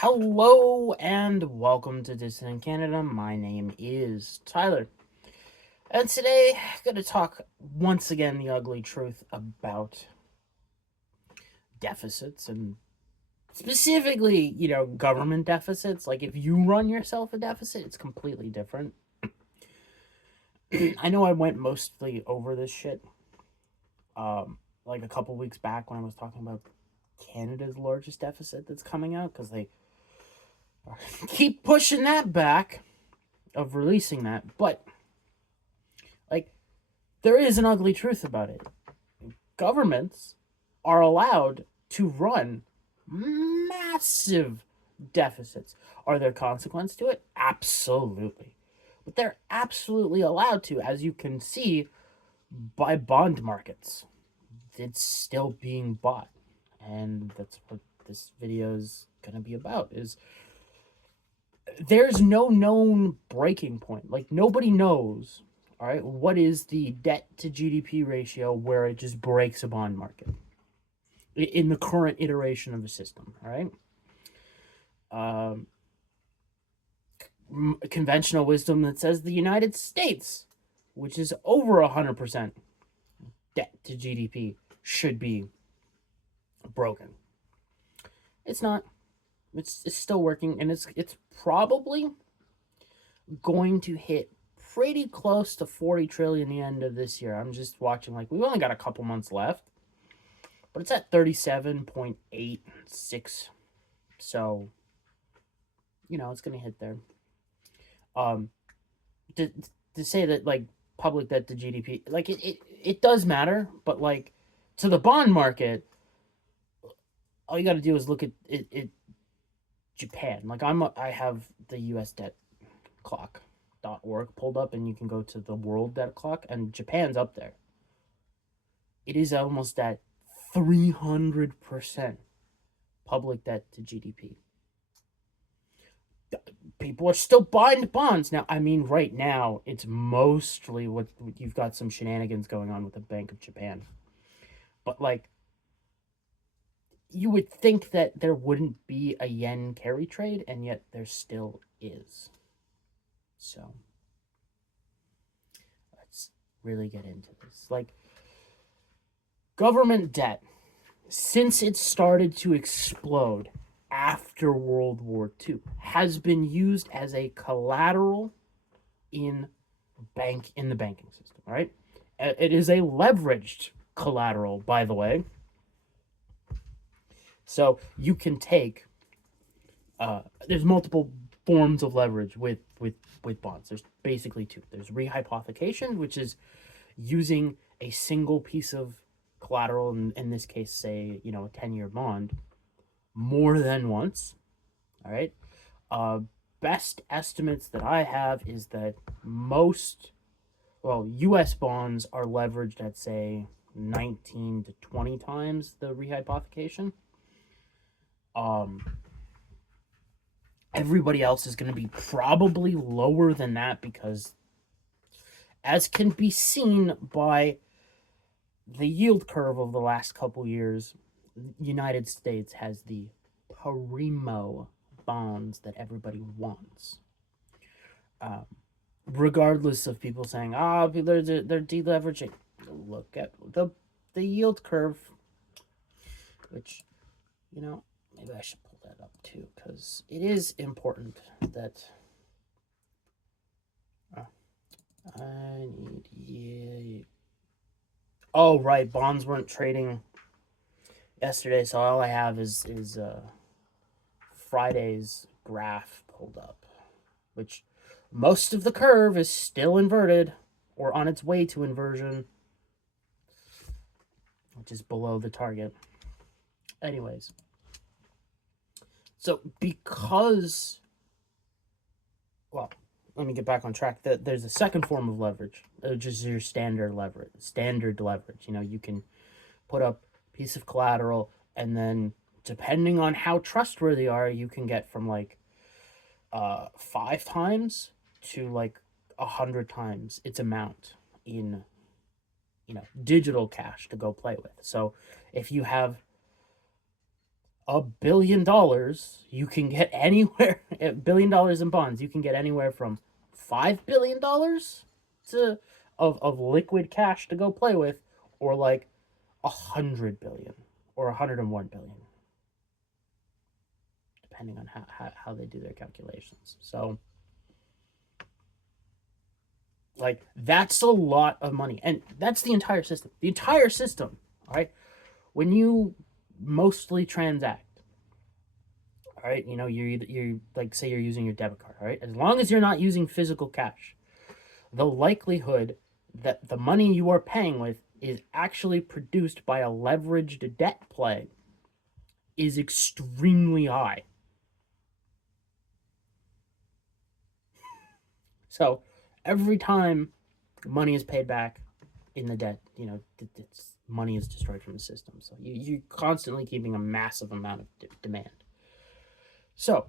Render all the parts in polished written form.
Hello and welcome to Dissident Canada. My name is Tyler. And today I'm going to talk once again the ugly truth about deficits and specifically, government deficits. Like if you run yourself a deficit, it's completely different. I know I went mostly over this shit like a couple weeks back when I was talking about Canada's largest deficit that's coming out because they keep pushing that back of releasing that. But like there is an ugly truth about it. Governments are allowed to run massive deficits. Are there consequences to it? Absolutely. But they're absolutely allowed to, as you can see by bond markets. It's still being bought. And that's what this video is going to be about is there's no known breaking point. Like nobody knows, all right, what is the debt to GDP ratio where it just breaks a bond market in the current iteration of the system, all right? Conventional wisdom that says the United States, which is over 100% debt to GDP, should be broken. It's not. It's still working, and it's probably going to hit pretty close to 40 trillion the end of this year. I'm just watching, like, we've only got a couple months left, but it's at 37.86. So, it's going to hit there. To say that, like, public debt to GDP, like, it does matter, but, like, to the bond market, all you got to do is look at it Japan. Like, I have the US debt clock.org pulled up, and you can go to the world debt clock, and Japan's up there. It is almost at 300% public debt to GDP. People are still buying bonds. Now, I mean, right now, it's mostly what you've got some shenanigans going on with the Bank of Japan. But, like, you would think that there wouldn't be a yen carry trade, and yet there still is. So, let's really get into this. Like, government debt, since it started to explode after World War II, has been used as a collateral in the banking system, right? It is a leveraged collateral, by the way. So you can take there's multiple forms of leverage with bonds. There's basically two. There's rehypothecation, which is using a single piece of collateral, in this case, say, a 10-year bond, more than once. All right. Best estimates that I have is that U.S. bonds are leveraged at, say, 19 to 20 times the rehypothecation. Everybody else is going to be probably lower than that because, as can be seen by the yield curve of the last couple years, United States has the primo bonds that everybody wants. Regardless of people saying, they're deleveraging. Look at the yield curve, which, maybe I should pull that up too, because it is important that I need. Oh, right, bonds weren't trading yesterday, so all I have is Friday's graph pulled up, which most of the curve is still inverted or on its way to inversion, which is below the target. Anyways, so because, well, let me get back on track. There's a second form of leverage, which is your standard leverage. You can put up a piece of collateral, and then depending on how trustworthy you are, you can get from like 5 times to like 100 times its amount in digital cash to go play with. So if you have $1 billion you can get anywhere. $1 billion in bonds you can get anywhere from $5 billion to of liquid cash to go play with, or like 100 billion or 101 billion, depending on how they do their calculations. So like that's a lot of money, and that's the entire system. The entire system, all right. When you mostly transact, all right, you're like, say you're using your debit card, all right. As long as you're not using physical cash, the likelihood that the money you are paying with is actually produced by a leveraged debt play is extremely high. So every time money is paid back in the debt, it's money is destroyed from the system. So you're constantly keeping a massive amount of demand. So,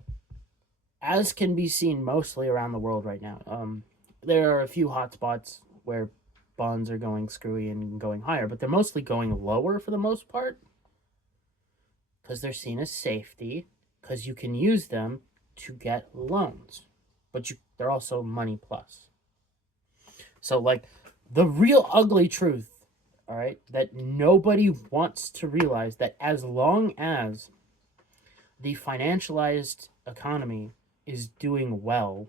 as can be seen mostly around the world right now, there are a few hotspots where bonds are going screwy and going higher, but they're mostly going lower for the most part because they're seen as safety, because you can use them to get loans, but they're also money plus. So, like, the real ugly truth, all right, that nobody wants to realize, that as long as the financialized economy is doing well,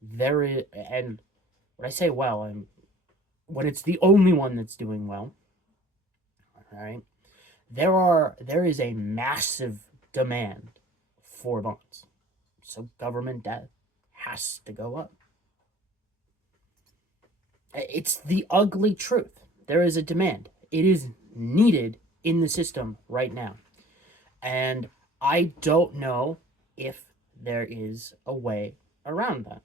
there is, and when I say well, when it's the only one that's doing well, all right, there is a massive demand for bonds. So government debt has to go up. It's the ugly truth. There is a demand. It is needed in the system right now. And I don't know if there is a way around that.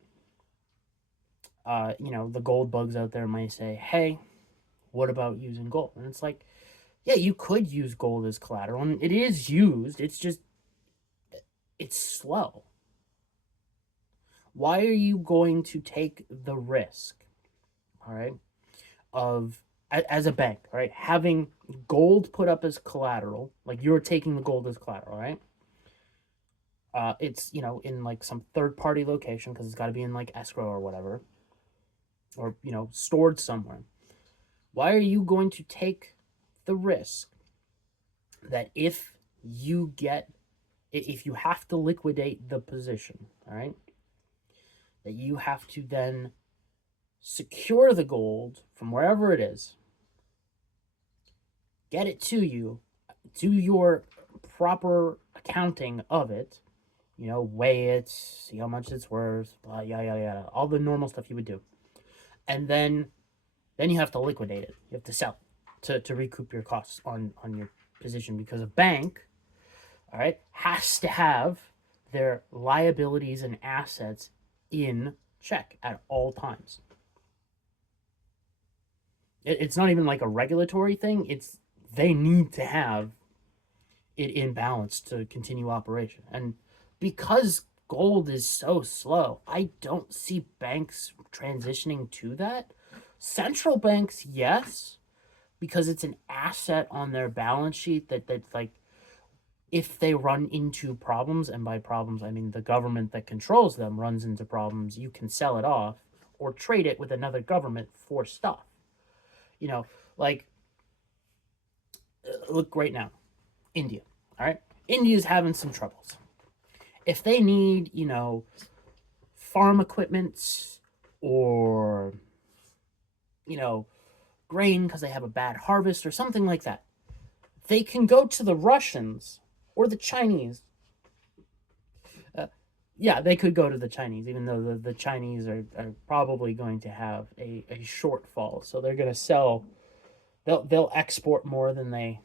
The gold bugs out there might say, hey, what about using gold? And it's like, yeah, you could use gold as collateral, and it is used. It's just, it's slow. Why are you going to take the risk, all right, of, as a bank, right, having gold put up as collateral, like you're taking the gold as collateral, right? It's, in like some third-party location, because it's got to be in like escrow or whatever, or, stored somewhere. Why are you going to take the risk that if you have to liquidate the position, all right, that you have to then secure the gold from wherever it is, get it to you, do your proper accounting of it, weigh it, see how much it's worth, blah, yada, yada, yada, all the normal stuff you would do. And then you have to liquidate it. You have to sell to recoup your costs on your position, because a bank, all right, has to have their liabilities and assets in check at all times. It's not even like a regulatory thing. They need to have it in balance to continue operation. And because gold is so slow, I don't see banks transitioning to that. Central banks, yes, because it's an asset on their balance sheet that like, if they run into problems, and by problems I mean the government that controls them runs into problems, you can sell it off or trade it with another government for stuff. Like, look right now, India, all right? India's having some troubles. If they need, farm equipment, or, grain because they have a bad harvest or something like that, they can go to the Russians or the Chinese. Yeah, they could go to the Chinese, even though the Chinese are probably going to have a shortfall. So they're going to sell, they'll export more than they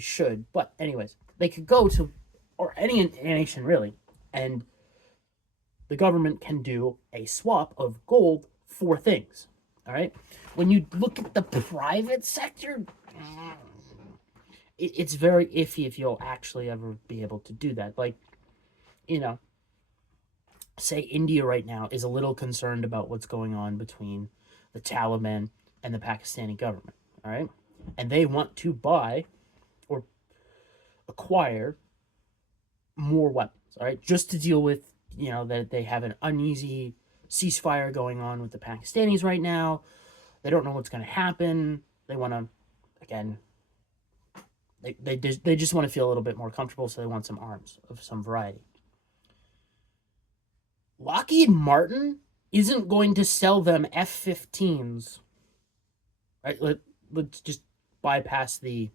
should. But anyways, they could go to, or any nation really, and the government can do a swap of gold for things. All right. When you look at the private sector, it's very iffy if you'll actually ever be able to do that. Like, say India right now is a little concerned about what's going on between the Taliban and the Pakistani government. All right. And they want to buy, or acquire more weapons, all right, just to deal with, that they have an uneasy ceasefire going on with the Pakistanis right now. They don't know what's going to happen. They want to, again, they just want to feel a little bit more comfortable, so they want some arms of some variety. Lockheed Martin isn't going to sell them F-15s, right? Let's just bypass the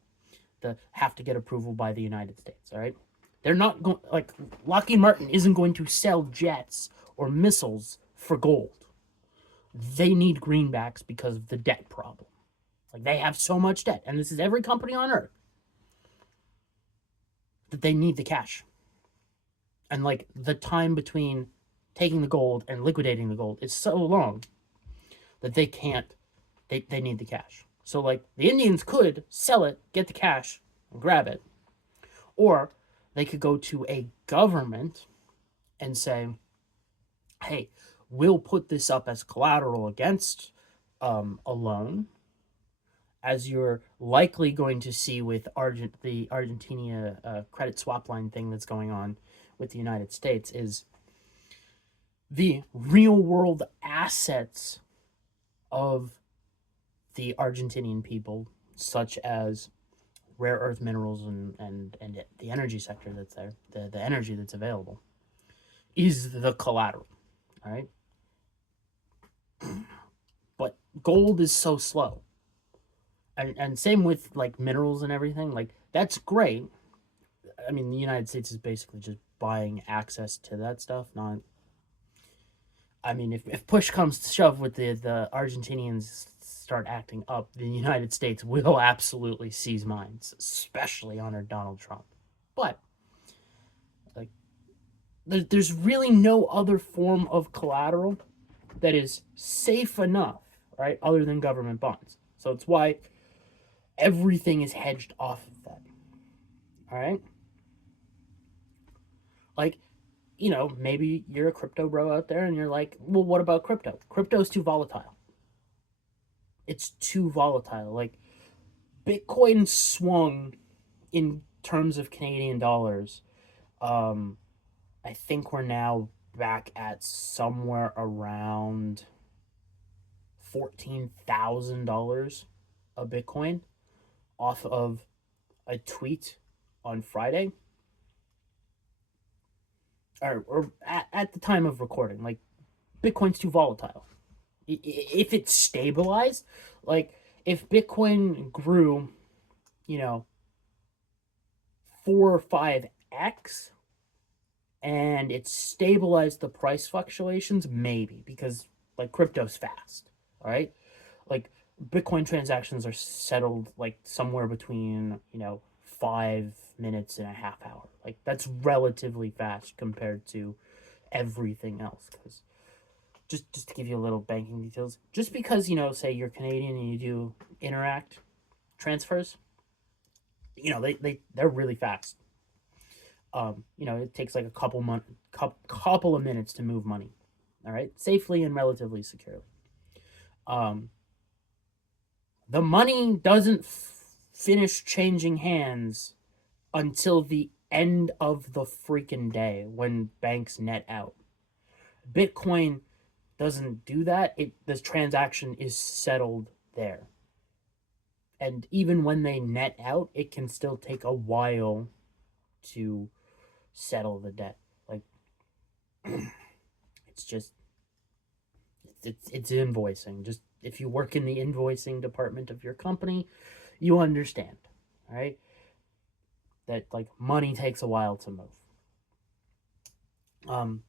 have to get approval by the United States, all right? They're not going, like, Lockheed Martin isn't going to sell jets or missiles for gold. They need greenbacks because of the debt problem. Like, they have so much debt, and this is every company on earth, that they need the cash. And, like, the time between taking the gold and liquidating the gold is so long that they can't, they need the cash. So, like, the Indians could sell it, get the cash, and grab it. Or they could go to a government and say, hey, we'll put this up as collateral against a loan, as you're likely going to see with the Argentina credit swap line thing that's going on with the United States, is the real world assets of the Argentinian people, such as rare earth minerals and the energy sector that's there, the energy that's available, is the collateral, all right? But gold is so slow. And same with, like, minerals and everything. Like, that's great. I mean, the United States is basically just buying access to that stuff, not... I mean, if push comes to shove with the Argentinians start acting up, the United States will absolutely seize mines, especially under Donald Trump. But, like, there's really no other form of collateral that is safe enough, right, other than government bonds. So it's why everything is hedged off of that, all right? Like, maybe you're a crypto bro out there and you're like, well, what about crypto? Crypto's too volatile. It's too volatile. Like, Bitcoin swung in terms of Canadian dollars. I think we're now back at somewhere around $14,000 a Bitcoin off of a tweet on Friday. Or at the time of recording, like, Bitcoin's too volatile. If it's stabilized, like, if Bitcoin grew, 4 or 5x, and it stabilized the price fluctuations, maybe, because, like, crypto's fast, all right? Like, Bitcoin transactions are settled, like, somewhere between, 5 minutes and a half hour. Like, that's relatively fast compared to everything else. Because just to give you a little banking details, just because, say you're Canadian and you do Interact transfers, they're really fast. It takes like a couple of minutes to move money, all right, safely and relatively securely. The money doesn't finish changing hands until the end of the freaking day when banks net out. Bitcoin doesn't do that. The transaction is settled there. And even when they net out, it can still take a while to settle the debt. Like, it's just, it's invoicing. Just, if you work in the invoicing department of your company, you understand, right? That, like, money takes a while to move.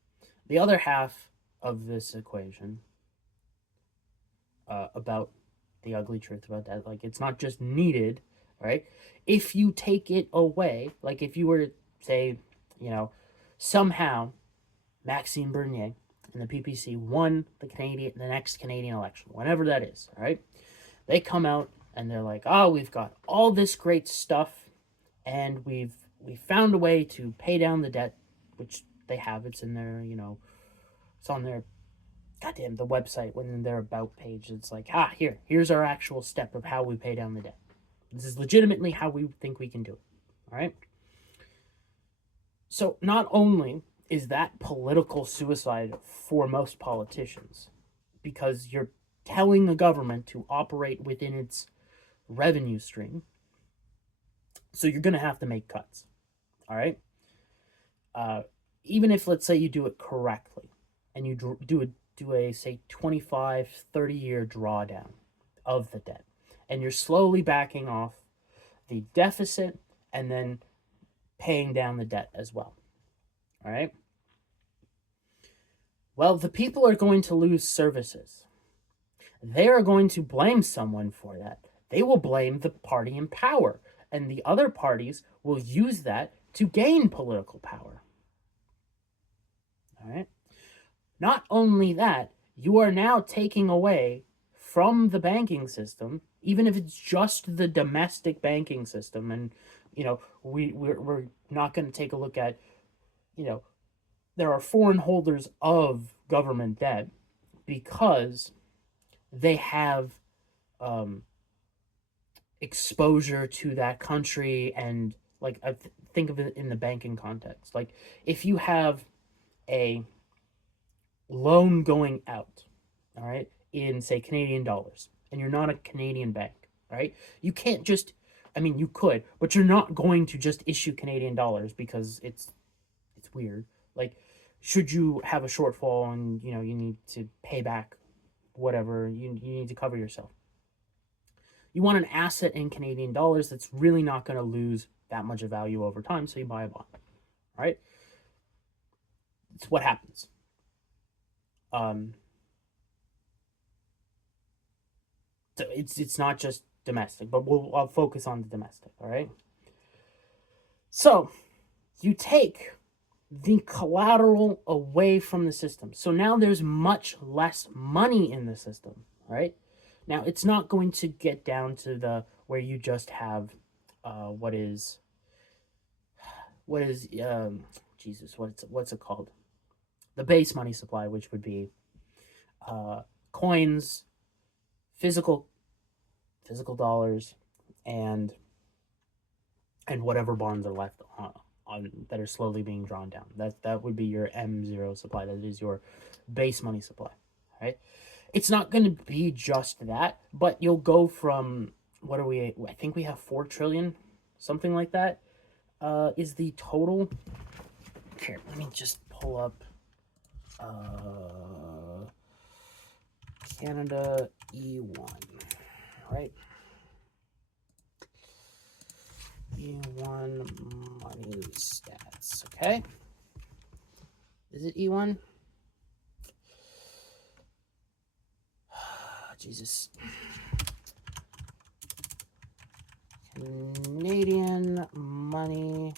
The other half of this equation, about the ugly truth about that, like, it's not just needed, right? If you take it away, like, if you were to say, somehow Maxime Bernier and the PPC won the next Canadian election, whenever that is, all right? They come out and they're like, oh, we've got all this great stuff, and we found a way to pay down the debt, which they have. It's in their, it's on their, goddamn, the website, when their about page, it's like, here's our actual step of how we pay down the debt. This is legitimately how we think we can do it, all right? So not only is that political suicide for most politicians, because you're telling the government to operate within its revenue stream, so you're going to have to make cuts. All right. Uh, Even if, let's say, you do it correctly and you do a say 25, 30-year drawdown of the debt, and you're slowly backing off the deficit and then paying down the debt as well. All right. Well, the people are going to lose services. They are going to blame someone for that. They will blame the party in power, and the other parties will use that to gain political power. All right. Not only that, you are now taking away from the banking system, even if it's just the domestic banking system, and we're not going to take a look at, there are foreign holders of government debt because they have exposure to that country, and like think of it in the banking context. Like if you have a loan going out, all right, in say Canadian dollars, and you're not a Canadian bank, all right, you can't just, I mean, you could, but you're not going to just issue Canadian dollars because it's weird. Like, should you have a shortfall and you need to pay back whatever, you need to cover yourself. You want an asset in Canadian dollars that's really not going to lose that much of value over time, so you buy a bond. All right? It's what happens. So it's not just domestic, but I'll focus on the domestic. All right. So you take the collateral away from the system. So now there's much less money in the system. All right. Now it's not going to get down to the where you just have what is Jesus, what's it called? The base money supply, which would be coins, physical dollars, and whatever bonds are left on that are slowly being drawn down. That would be your M0 supply. That is your base money supply. Right? It's not going to be just that, but you'll go from what are we? I think we have 4 trillion, something like that. Is the total? Here, let me just pull up. Canada E1, right? E1 money stats, okay? Is it E1? Jesus. Canadian money.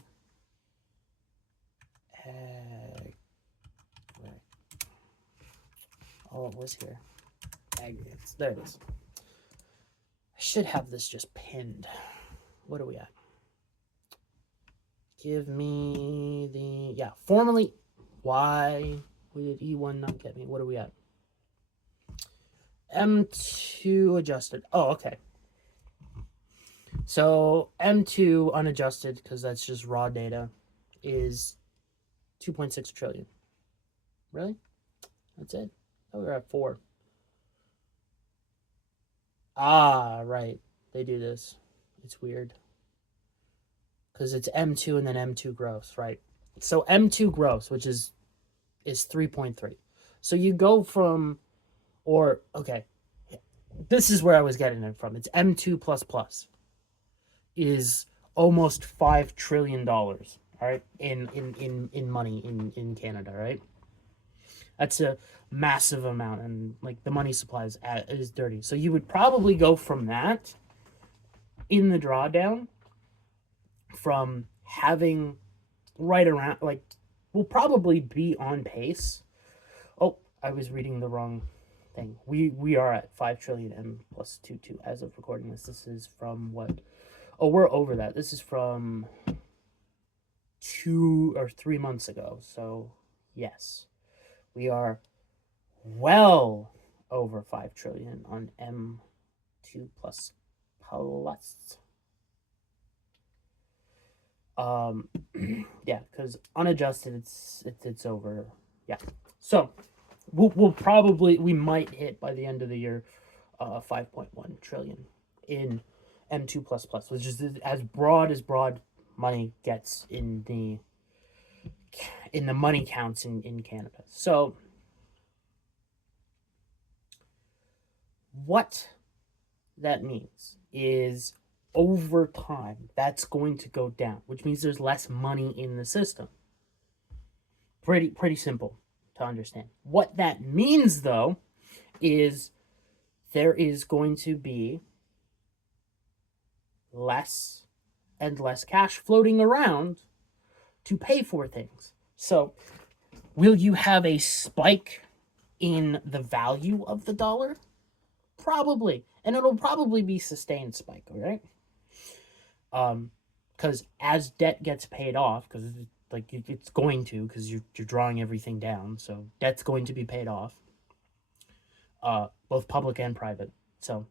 Oh, it was here. Aggregates. There it is. I should have this just pinned. What are we at? Give me the... Yeah, formally... Why did E1 not get me? What are we at? M2 adjusted. Oh, okay. So M2 unadjusted, because that's just raw data, is 2.6 trillion. Really? That's it? Oh, we're at 4. Ah, right. They do this. It's weird. Because it's M2 and then M2 gross, right? So M2 gross, which is 3.3. So you go from, or, okay, this is where I was getting it from. It's M2 plus plus is almost $5 trillion, all right, in money in Canada, right? That's a massive amount, and like the money supply is dirty. So you would probably go from that in the drawdown from having right around, like, we'll probably be on pace. Oh, I was reading the wrong thing. We are at 5 trillion M plus 2 as of recording this. This is from what? Oh, we're over that. This is from 2 or 3 months ago. So yes, we are well over 5 trillion on M2 plus plus. Yeah, because unadjusted, it's over. Yeah, so we might hit by the end of the year, 5.1 trillion in M2 plus plus, which is as broad money gets in the money counts in Canada. So what that means is over time that's going to go down, which means there's less money in the system. Pretty simple to understand. What that means though is there is going to be less and less cash floating around to pay for things. So, will you have a spike in the value of the dollar? Probably. And it'll probably be sustained spike, all right? Because as debt gets paid off, because like it's going to, because you're drawing everything down, so debt's going to be paid off, both public and private. So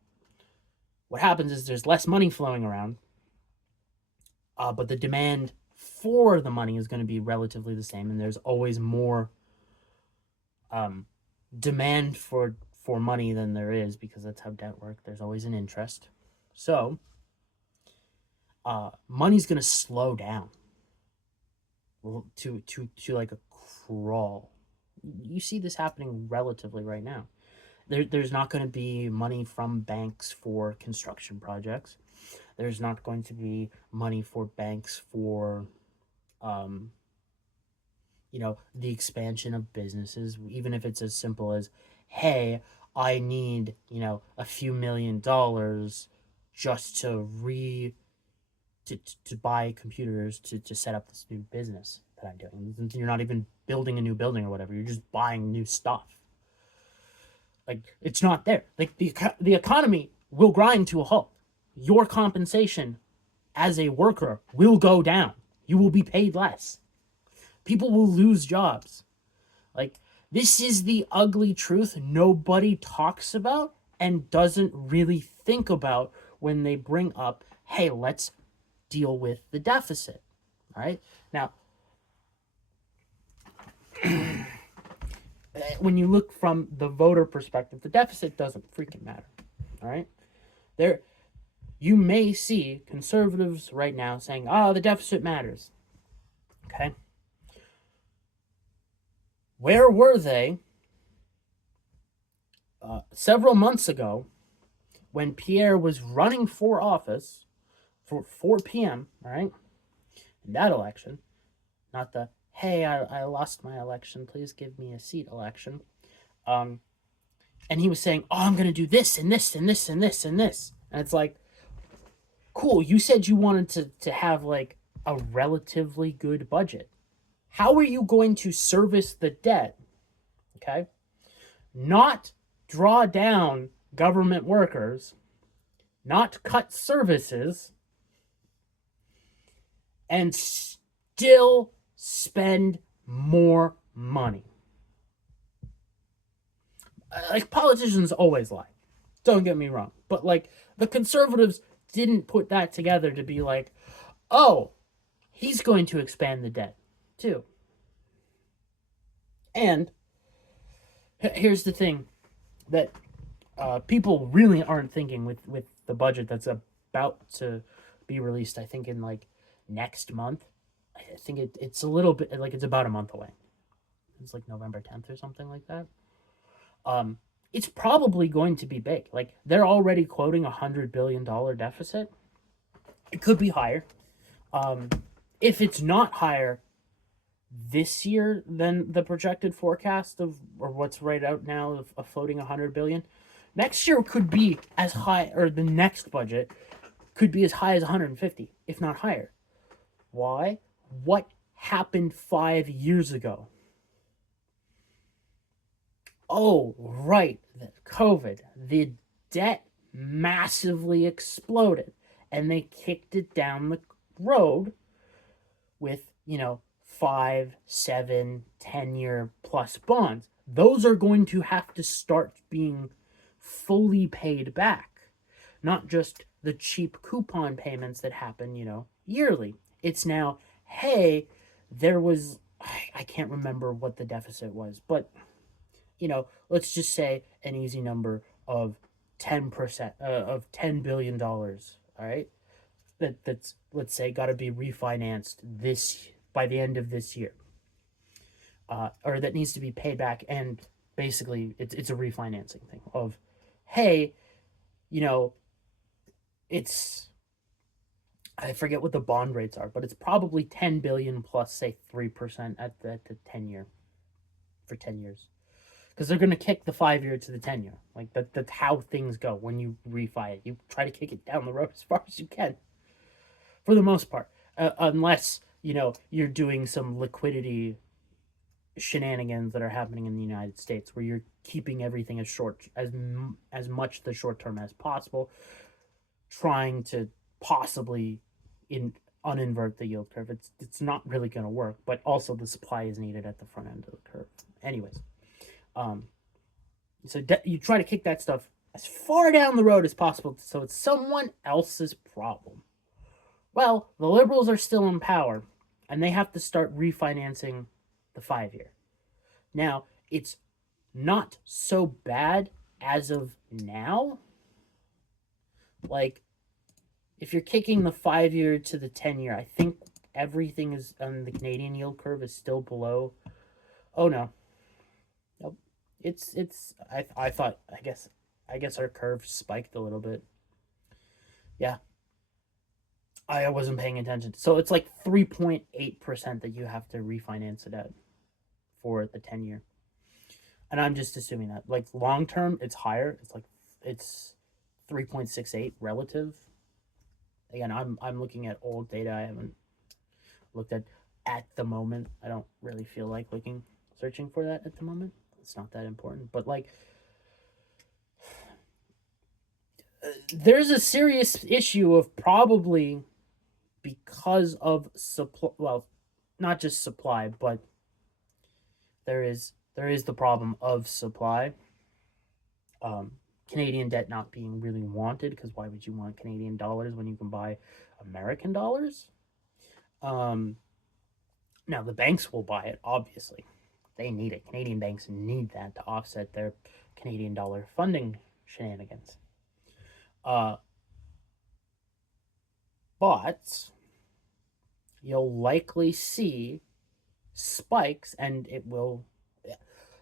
what happens is there's less money flowing around, but the demand for the money is going to be relatively the same, and there's always more demand for money than there is, because that's how debt works. There's always an interest. So money's going to slow down to like a crawl. You see this happening relatively right now. There's not going to be money from banks for construction projects. There's not going to be money for banks for the expansion of businesses, even if it's as simple as, hey, I need, a few $1,000,000 just to buy computers to set up this new business that I'm doing. You're not even building a new building or whatever. You're just buying new stuff. Like, it's not there. Like, the economy will grind to a halt. Your compensation as a worker will go down. You will be paid less. People will lose jobs. Like, this is the ugly truth nobody talks about and doesn't really think about when they bring up, hey, let's deal with the deficit. All right? Now, when you look from the voter perspective, the deficit doesn't freaking matter. All right? You may see conservatives right now saying, the deficit matters. Okay? Where were they several months ago when Pierre was running for office for 4 p.m., all right, in that election, not the, hey, I lost my election, please give me a seat election, and he was saying, I'm going to do this and this and this and this and this, and it's like, cool, you said you wanted to have, like, a relatively good budget. How are you going to service the debt, okay? Not draw down government workers, not cut services, and still spend more money. Like, politicians always lie. Don't get me wrong. But, like, the conservatives didn't put that together to be like, oh, he's going to expand the debt too. And here's the thing that people really aren't thinking with the budget that's about to be released, I think in like next month. I think it's a little bit, like, it's about a month away. It's like November 10th or something like that. It's probably going to be big. Like, they're already quoting $100 billion deficit. It could be higher. If it's not higher this year than the projected forecast of, or what's right out now of floating 100 billion, next year could be as high, or the next budget could be as high as 150, if not higher. Why? What happened 5 years ago? Oh, right, COVID. The debt massively exploded, and they kicked it down the road with, 5, 7, 10-year plus bonds. Those are going to have to start being fully paid back, not just the cheap coupon payments that happen, yearly. It's now, hey, there was, I can't remember what the deficit was, but, let's just say an easy number of 10%, of $10 billion, all right? That's, let's say, got to be refinanced by the end of this year, or that needs to be paid back. And basically, it's a refinancing thing of, hey, you know, it's, I forget what the bond rates are, but it's probably 10 billion plus, say, 3% at the 10 year, for 10 years, because they're gonna kick the 5 year to the 10 year. Like that's how things go when you refi it. You try to kick it down the road as far as you can, for the most part, unless you're doing some liquidity shenanigans that are happening in the United States, where you're keeping everything as much the short term as possible, trying to possibly in uninvert the yield curve. It's not really going to work, but also the supply is needed at the front end of the curve. Anyways, so you try to kick that stuff as far down the road as possible, so it's someone else's problem. Well, the Liberals are still in power, and they have to start refinancing the 5 year. Now, it's not so bad as of now. Like, if you're kicking the 5 year to the 10 year, I think everything is on the Canadian yield curve is still below. Oh no, nope. I thought, I guess our curve spiked a little bit. Yeah, I wasn't paying attention. So it's like 3.8% that you have to refinance it at for the 10 year. And I'm just assuming that, like, long term, it's higher. It's 3.68 relative. Again, I'm looking at old data. I haven't looked at the moment. I don't really feel like searching for that at the moment. It's not that important. But, like, there's a serious issue of, probably because of supply. Well, not just supply, but there is the problem of supply. Canadian debt not being really wanted, because why would you want Canadian dollars when you can buy American dollars? Now the banks will buy it, obviously. They need it. Canadian banks need that to offset their Canadian dollar funding shenanigans. But you'll likely see spikes, and it will.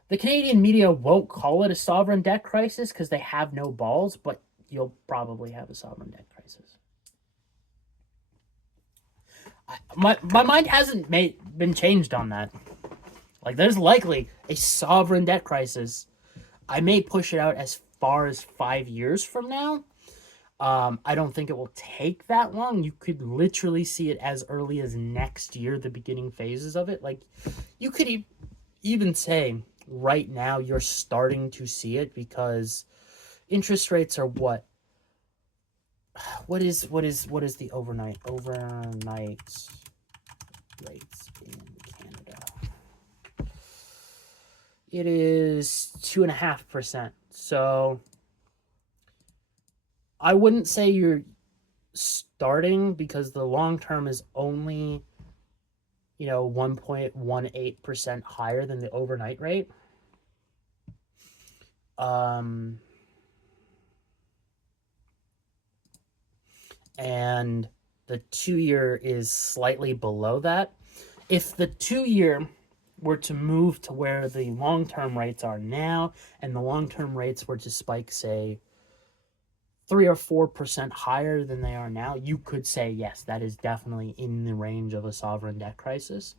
The Canadian media won't call it a sovereign debt crisis because they have no balls, but you'll probably have a sovereign debt crisis. My mind hasn't been changed on that. Like, there's likely a sovereign debt crisis. I may push it out as far as 5 years from now. I don't think it will take that long. You could literally see it as early as next year, the beginning phases of it. Like, you could even say right now you're starting to see it, because interest rates are what is the overnight rates in Canada? It is 2.5%. So I wouldn't say you're starting, because the long term is only 1.18% higher than the overnight rate. And the 2 year is slightly below that. If the 2 year were to move to where the long-term rates are now, and the long-term rates were to spike, say, 3 or 4% higher than they are now, you could say, yes, that is definitely in the range of a sovereign debt crisis.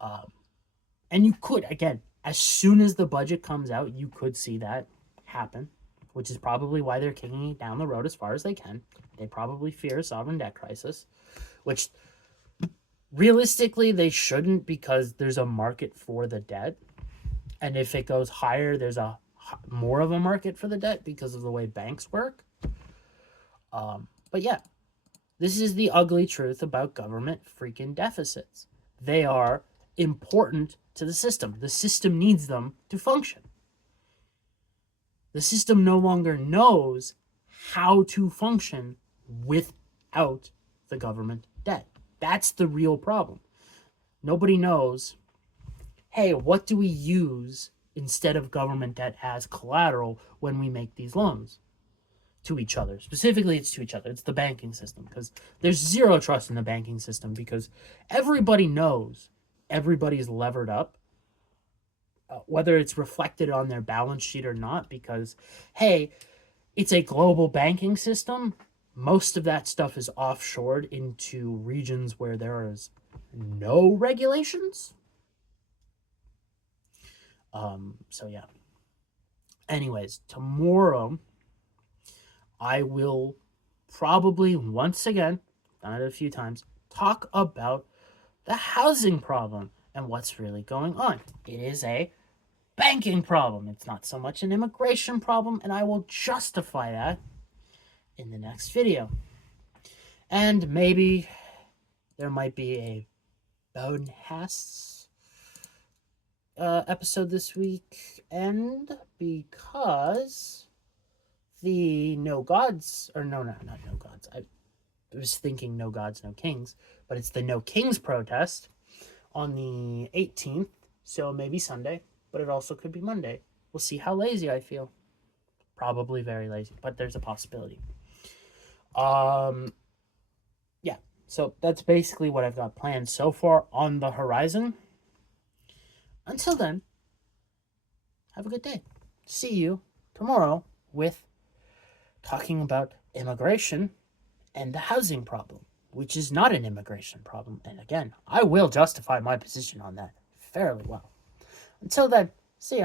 And you could, again, as soon as the budget comes out, you could see that happen, which is probably why they're kicking it down the road as far as they can. They probably fear a sovereign debt crisis, which realistically they shouldn't, because there's a market for the debt. And if it goes higher, there's more of a market for the debt because of the way banks work. But yeah, this is the ugly truth about government freaking deficits. They are important to the system. The system needs them to function. The system no longer knows how to function without the government debt. That's the real problem. Nobody knows, hey, what do we use instead of government debt as collateral when we make these loans to each other? Specifically, it's to each other. It's the banking system, because there's zero trust in the banking system, because everybody knows everybody's levered up, whether it's reflected on their balance sheet or not, because, hey, it's a global banking system. Most of that stuff is offshored into regions where there is no regulations. So yeah. Anyways, tomorrow I will probably once again, done it a few times, talk about the housing problem and what's really going on. It is a banking problem. It's not so much an immigration problem, and I will justify that in the next video. And maybe there might be a bonus episode this week, and because the No Gods, or no, not No Gods, I was thinking No Gods, No Kings, but it's the No Kings protest on the 18th, so maybe Sunday, but it also could be Monday. We'll see how lazy I feel. Probably very lazy, but there's a possibility. Yeah, so that's basically what I've got planned so far on the horizon. Until then, have a good day. See you tomorrow with talking about immigration and the housing problem, which is not an immigration problem. And again, I will justify my position on that fairly well. Until then, see ya.